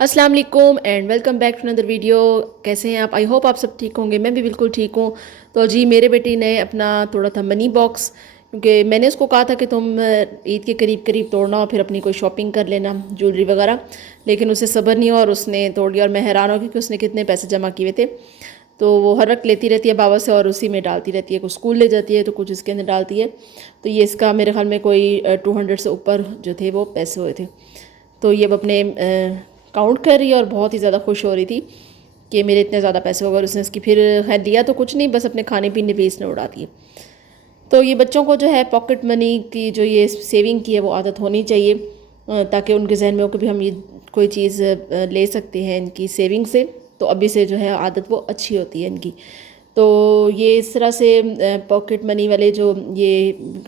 अस्सलाम वालेकुम and welcome back to another video. कैसे हैं आप? आई होप आप सब ठीक होंगे। मैं भी बिल्कुल ठीक हूँ। तो जी मेरे बेटी ने अपना तोड़ा था मनी बॉक्स, क्योंकि मैंने उसको कहा था कि तुम ईद के करीब करीब तोड़ना और फिर अपनी कोई शॉपिंग कर लेना, ज्वेलरी वगैरह। लेकिन उसे सब्र नहीं हुआ और उसने तोड़ दिया। और मैं हैरान हो गई कि उसने कितने पैसे जमा किए थे। तो वो हर वक्त लेती रहती है बाबा से और उसी में डालती रहती है। कुछ स्कूल ले जाती है तो कुछ इसके अंदर डालती है। तो ये इसका मेरे ख्याल में कोई 200 से ऊपर जो थे वो पैसे हुए थे। तो ये अब अपने काउंट कर रही है और बहुत ही ज़्यादा खुश हो रही थी कि मेरे इतने ज़्यादा पैसे हो गए। उसने इसकी फिर खैर दिया तो कुछ नहीं, बस अपने खाने पीने पे इसने उड़ा दिए। तो ये बच्चों को जो है पॉकेट मनी की जो ये सेविंग की है वो आदत होनी चाहिए, ताकि उनके जहन में हो कि भी हम ये कोई चीज़ ले सकते हैं इनकी सेविंग से। तो अभी से जो है आदत वो अच्छी होती है इनकी। तो ये इस तरह से पॉकेट मनी वाले जो ये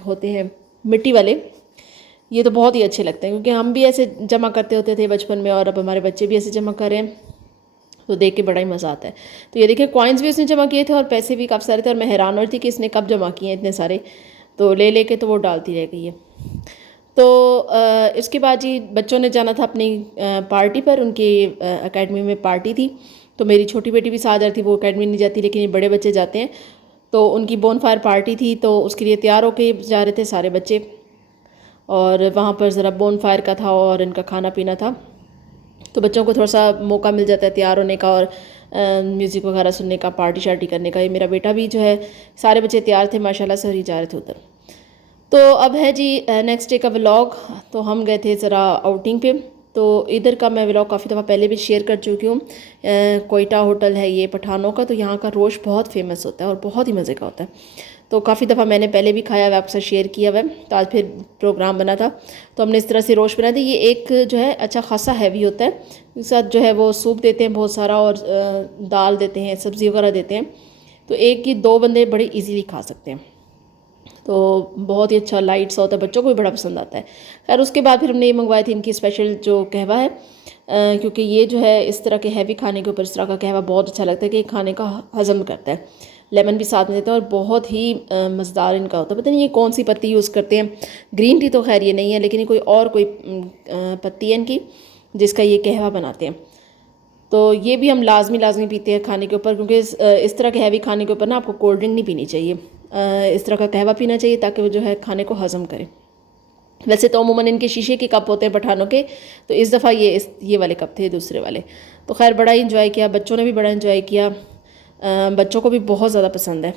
होते हैं मिट्टी वाले, ये तो बहुत ही अच्छे लगते हैं, क्योंकि हम भी ऐसे जमा करते होते थे बचपन में और अब हमारे बच्चे भी ऐसे जमा कर रहे हैं। तो देख के बड़ा ही मज़ा आता है। तो ये देखिए कॉइन्स भी उसने जमा किए थे और पैसे भी काफ़ी सारे थे और मैं हैरान हो रही थी कि इसने कब जमा किए हैं इतने सारे। तो ले लेके तो वो डालती रह गई है। तो इसके बाद जी बच्चों ने जाना था अपनी पार्टी पर। उनकी एकेडमी में पार्टी थी। तो मेरी छोटी बेटी भी साथ जा रही थी। वो एकेडमी नहीं जाती लेकिन ये बड़े बच्चे जाते हैं। तो उनकी बोन फायर पार्टी थी, तो उसके लिए तैयार होके जा रहे थे सारे बच्चे। और वहाँ पर ज़रा बोन फायर का था और इनका खाना पीना था। तो बच्चों को थोड़ा सा मौका मिल जाता है तैयार होने का और म्यूज़िक वगैरह सुनने का, पार्टी शार्टी करने का। ये मेरा बेटा भी जो है, सारे बच्चे तैयार थे माशाल्लाह से, ही जा रहे थे उधर। तो अब है जी नेक्स्ट डे का व्लॉग। तो हम गए थे ज़रा आउटिंग पे। तो इधर का मैं व्लॉग काफ़ी दफ़ा पहले भी शेयर कर चुकी हूँ। कोयटा होटल है ये पठानों का। तो यहाँ का रोश बहुत फेमस होता है और बहुत ही मज़े का होता है। तो काफ़ी दफ़ा मैंने पहले भी खाया हुआ, आपसे शेयर किया हुआ है। तो आज फिर प्रोग्राम बना था तो हमने इस तरह से रोश बनाया था। ये एक जो है अच्छा खासा हैवी होता है। इसके साथ जो है वो सूप देते हैं बहुत सारा और दाल देते हैं, सब्ज़ी वगैरह देते हैं। तो एक की दो बंदे बड़े इजीली खा सकते हैं। तो बहुत ही अच्छा लाइट सा होता है, बच्चों को भी बड़ा पसंद आता है। खैर उसके बाद फिर हमने ये मंगवाए थे इनकी स्पेशल जो कहवा है, क्योंकि ये जो है इस तरह के हैवी खाने के ऊपर इस तरह का कहवा बहुत अच्छा लगता है कि खाने का हज़म करता है। लेमन भी साथ में देते हैं और बहुत ही मज़ेदार इनका होता है। पता नहीं ये कौन सी पत्ती यूज़ करते हैं। ग्रीन टी तो खैर ये नहीं है, लेकिन ये कोई और कोई पत्ती है इनकी जिसका ये कहवा बनाते हैं। तो ये भी हम लाजमी पीते हैं खाने के ऊपर, क्योंकि इस तरह के हैवी खाने के ऊपर ना आपको कोल्ड ड्रिंक नहीं पीनी चाहिए। इस तरह का कहवा पीना चाहिए ताकि वो जो है खाने को हज़म करे। वैसे तो अमूमन इनके शीशे के कप होते हैं पठानों के। तो इस दफ़ा ये वाले कप थे, दूसरे वाले। तो खैर बड़ा ही इंजॉय किया, बच्चों ने भी बड़ा इंजॉय किया। बच्चों को भी बहुत ज़्यादा पसंद है।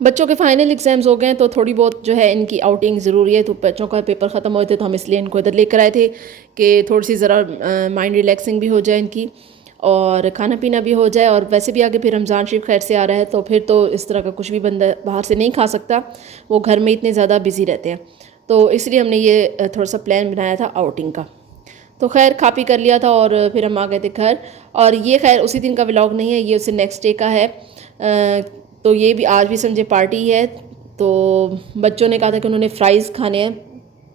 बच्चों के फाइनल एग्ज़ाम्स हो गए हैं तो थोड़ी बहुत जो है इनकी आउटिंग ज़रूरी है। तो बच्चों का पेपर ख़त्म हुए थे तो हम इसलिए इनको इधर लेकर आए थे कि थोड़ी सी ज़रा माइंड रिलैक्सिंग भी हो जाए इनकी और खाना पीना भी हो जाए। और वैसे भी आगे फिर रमज़ान शरीफ खैर से आ रहा है, तो फिर तो इस तरह का कुछ भी बंदा बाहर से नहीं खा सकता, वो घर में इतने ज़्यादा बिज़ी रहते हैं। तो इसलिए हमने ये थोड़ा सा प्लान बनाया था आउटिंग का। तो खैर खा पी कर लिया था और फिर हम आ गए थे घर। और ये खैर उसी दिन का व्लॉग नहीं है, ये उससे नेक्स्ट डे का है। तो ये भी आज भी समझे पार्टी है। तो बच्चों ने कहा था कि उन्होंने फ़्राइज़ खाने हैं,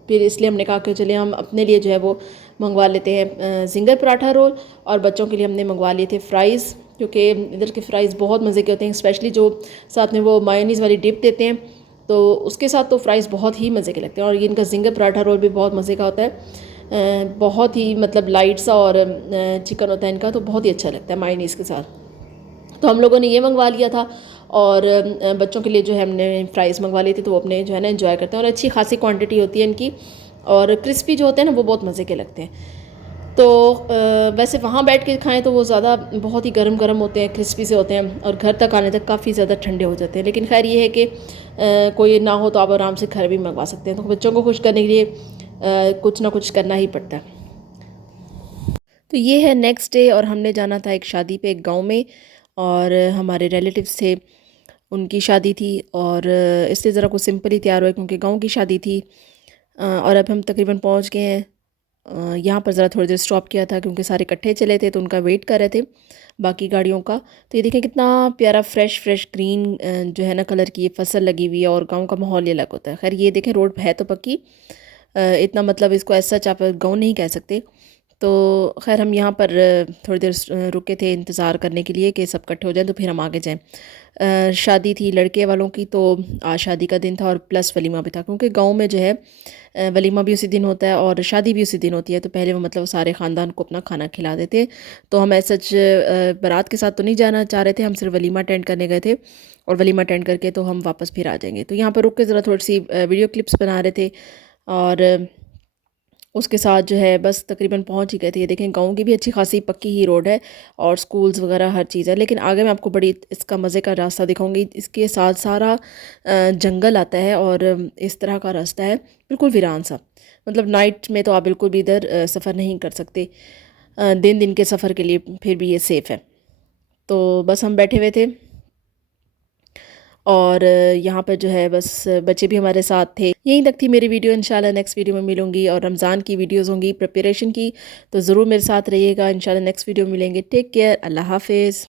फिर इसलिए हमने कहा कि चले हम अपने लिए जो है वो मंगवा लेते हैं जिंगर पराठा रोल। और बच्चों के लिए हमने मंगवा लिए थे फ़्राइज़, क्योंकि इधर के फ़्राइज़ बहुत मज़े के होते हैं, स्पेशली जो साथ में वो मायोनीज़ वाली डिप देते हैं। तो उसके साथ तो फ़्राइज़ बहुत ही मज़े के लगते हैं। और ये इनका जिंगर पराठा रोल भी बहुत मज़े का होता है। बहुत ही मतलब लाइट सा और चिकन होता है इनका, तो बहुत ही अच्छा लगता है मायोनीज़ के साथ। तो हम लोगों ने ये मंगवा लिया था। और बच्चों के लिए जो है हमने फ़्राइज़ मंगवा लिए थे, तो वो अपने जो है ना एंजॉय करते हैं और अच्छी खासी क्वांटिटी होती है इनकी। और क्रिस्पी जो होते हैं ना वो बहुत मज़े के लगते हैं। तो वैसे वहाँ बैठ के खाएं तो वो ज़्यादा बहुत ही गर्म गर्म होते हैं, क्रिस्पी से होते हैं और घर तक आने तक काफ़ी ज़्यादा ठंडे हो जाते हैं। लेकिन खैर ये है कि कोई ना हो तो आप आराम से घर भी मंगवा सकते हैं। तो बच्चों को खुश करने के लिए कुछ ना कुछ करना ही पड़ता है। तो ये है नेक्स्ट डे और हमने जाना था एक शादी पे एक गांव में। और हमारे रिलेटिव्स थे, उनकी शादी थी। और इसलिए ज़रा कुछ सिंपल ही तैयार हुए क्योंकि गांव की शादी थी। और अब हम तकरीबन पहुंच गए हैं। यहाँ पर ज़रा थोड़ी देर स्टॉप किया था क्योंकि सारे इकट्ठे चले थे तो उनका वेट कर रहे थे बाकी गाड़ियों का। तो ये देखें कितना प्यारा फ्रेश फ्रेश ग्रीन जो है ना कलर की ये फसल लगी हुई है और गांव का माहौल ये अलग होता है। खैर ये देखें रोड है तो पक्की, इतना मतलब इसको ऐसा आप गाँव नहीं कह सकते। तो ख़ैर हम यहाँ पर थोड़ी देर रुके थे इंतज़ार करने के लिए कि सब इकट्ठे हो जाएं तो फिर हम आगे जाएं। शादी थी लड़के वालों की, तो आज शादी का दिन था और प्लस वलीमा भी था, क्योंकि गांव में जो है वलीमा भी उसी दिन होता है और शादी भी उसी दिन होती है। तो पहले वो मतलब सारे ख़ानदान को अपना खाना खिला देते। तो हम ऐसा बारात के साथ तो नहीं जाना चाह रहे थे, हम सिर्फ वलीमा अटेंड करने गए थे और वलीमा अटेंड करके तो हम वापस फिर आ जाएंगे। तो यहाँ पर रुक के ज़रा थोड़ी सी वीडियो क्लिप्स बना रहे थे और उसके साथ जो है बस तकरीबन पहुंच ही गए थे। ये देखें गाँव की भी अच्छी खासी पक्की ही रोड है और स्कूल्स वगैरह हर चीज़ है। लेकिन आगे मैं आपको बड़ी इसका मज़े का रास्ता दिखाऊंगी। इसके साथ सारा जंगल आता है और इस तरह का रास्ता है बिल्कुल वीरान सा। मतलब नाइट में तो आप बिल्कुल भी इधर सफ़र नहीं कर सकते। दिन दिन के सफ़र के लिए फिर भी ये सेफ़ है। तो बस हम बैठे हुए थे और यहाँ पर जो है बस बच्चे भी हमारे साथ थे। यहीं तक थी मेरी वीडियो। इंशाल्लाह नेक्स्ट वीडियो में मिलूंगी और रमज़ान की वीडियोस होंगी प्रिपरेशन की, तो ज़रूर मेरे साथ रहिएगा। इंशाल्लाह नेक्स्ट वीडियो में मिलेंगे। टेक केयर, अल्लाह हाफिज़।